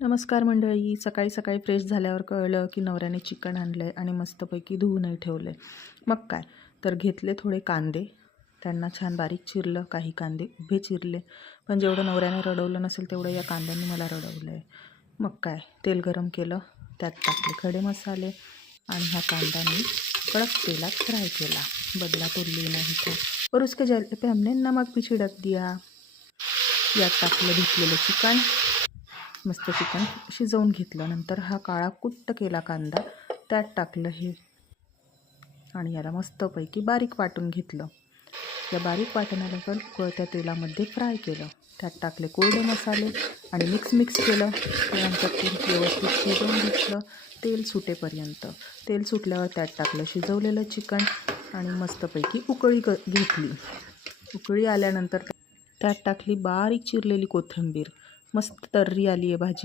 नमस्कार मंडळी. सकाळी सकाळी फ्रेश झाल्यावर कळलं की नवऱ्याने चिकन आणलं आहे आणि मस्तपैकी धुवूनही ठेवलं आहे. मग काय तर घेतले थोडे कांदे, त्यांना छान बारीक चिरलं. काही कांदे उभे चिरले, पण जेवढं नवऱ्याने रडवलं नसेल तेवढं या कांद्यांनी मला रडवलं आहे. मग काय तेल गरम केलं, त्यात टाकले खडे मसाले आणि हा कांदा मी कडक तेलात फ्राय केला. बदला तो नहीं था और उसके जल पे हमने नमक भी छिड़क दिया. यात टाकलं धुतलेलं चिकन. मस्त चिकन शिजवून घेतलं. नंतर हा काळा कुट्ट केला कांदा त्यात टाकलं हे आणि याला मस्तपैकी बारीक वाटून घेतलं. या बारीक वाटणाला पण उकळत्या तेलामध्ये फ्राय केलं. त्यात टाकले कोरडे मसाले आणि मिक्स केलं. त्यानंतर ते व्यवस्थित शिजवून घेतलं तेल सुटेपर्यंत. तेल सुटल्यावर त्यात टाकलं शिजवलेलं चिकन आणि मस्तपैकी उकळी घेतली. उकळी आल्यानंतर त्यात टाकली बारीक चिरलेली कोथिंबीर. मस्त तर्री आली आहे भाजी.